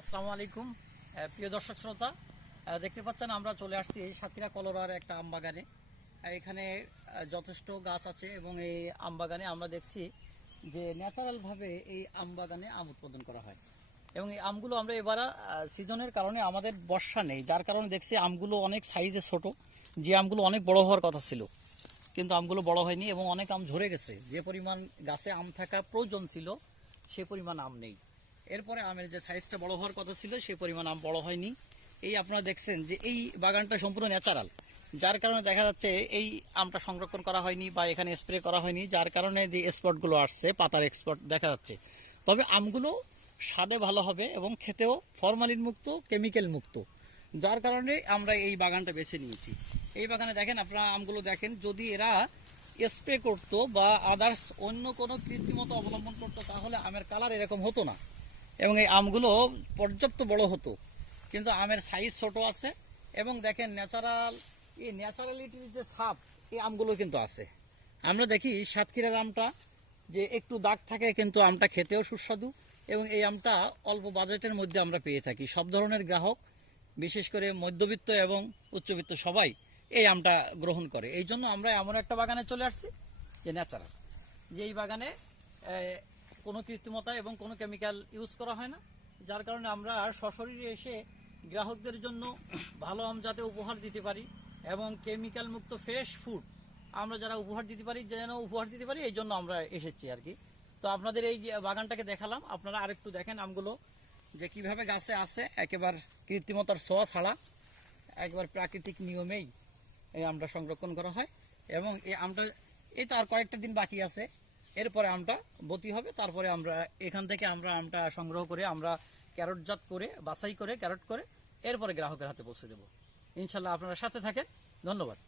আসসালামু আলাইকুম প্রিয় দর্শক শ্রোতা, দেখতে পাচ্ছেন আমরা চলে আসছি এই সাতক্ষীরা কলোরার একটা আম বাগানে। এখানে যথেষ্ট গাছ আছে এবং এই আম বাগানে আমরা দেখছি যে ন্যাচারালভাবে এই আম বাগানে আম উৎপাদন করা হয় এবং এই আমগুলো আমরা এবার সিজনের কারণে আমাদের বর্ষা নেই, যার কারণে দেখছি আমগুলো অনেক সাইজে ছোট। যে আমগুলো অনেক বড় হওয়ার কথা ছিল কিন্তু আমগুলো বড় হয়নি এবং অনেক আম ঝরে গেছে। যে পরিমাণ গাছে আম থাকা প্রয়োজন ছিল সে পরিমাণ আম নেই। এরপরে আমের যে সাইজটা বড় হওয়ার কথা ছিল সেই পরিমাণ আম বড় হয়নি। এই আপনারা দেখছেন যে এই বাগানটা সম্পূর্ণ ন্যাচারাল, যার কারণে দেখা যাচ্ছে এই আমটা সংরক্ষণ করা হয়নি বা এখানে স্প্রে করা হয়নি, যার কারণে যে স্পটগুলো আসছে পাতার এক্সপট দেখা যাচ্ছে। তবে আমগুলো স্বাদে ভালো হবে এবং খেতেও ফরমালিন মুক্ত, কেমিক্যাল মুক্ত, যার কারণে আমরা এই বাগানটা বেছে নিয়েছি। এই বাগানে দেখেন আপনারা আমগুলো দেখেন, যদি এরা স্প্রে করতো বা আদার্স অন্য কোনো কৃত্রিমতা অবলম্বন করতো তাহলে আমের কালার এরকম হতো না এবং এই আমগুলো পর্যাপ্ত বড় হতো। কিন্তু আমের সাইজ ছোট আছে এবং দেখেন এই ন্যাচারালিটির যে ছাপ এই আমগুলো কিন্তু আছে। আমরা দেখি সাতক্ষীরার আমটা যে একটু দাগ থাকে কিন্তু আমটা খেতেও সুস্বাদু এবং এই আমটা অল্প বাজেটের মধ্যে আমরা পেয়ে থাকি। সব ধরনের গ্রাহক, বিশেষ করে মধ্যবিত্ত এবং উচ্চবিত্ত সবাই এই আমটা গ্রহণ করে। এই জন্য আমরা এমন একটা বাগানে চলে আসছি যে ন্যাচারাল, যে এই বাগানে কোনো কৃত্রিমতা এবং কোনো কেমিক্যাল ইউজ করা হয় না, যার কারণে আমরা সশরীরে এসে গ্রাহকদের জন্য ভালো আম যাতে উপহার দিতে পারি এবং কেমিক্যাল মুক্ত ফ্রেশ ফুড আমরা যারা উপহার দিতে পারি এই জন্য আমরা এসেছি আর কি। তো আপনাদের এই যে বাগানটাকে দেখালাম, আপনারা আরেকটু দেখেন আমগুলো যে কিভাবে গাছে আছে, একেবারে কৃত্রিমতার ছোঁয়া ছাড়া একবার প্রাকৃতিক নিয়মেই এই আমটা সংরক্ষণ করা হয় এবং এই আমটা এই তো আর কয়েকটা দিন বাকি আছে, এরপরে আমটা বতি হবে। তারপরে আমরা এখান থেকে আমরা আমটা সংগ্রহ করে আমরা ক্যারটজাত করে বাছাই করে ক্যারট করে এরপরে গ্রাহকের হাতে পৌঁছে দেবো। ইনশাল্লাহ আপনারা সাথে থাকেন। ধন্যবাদ।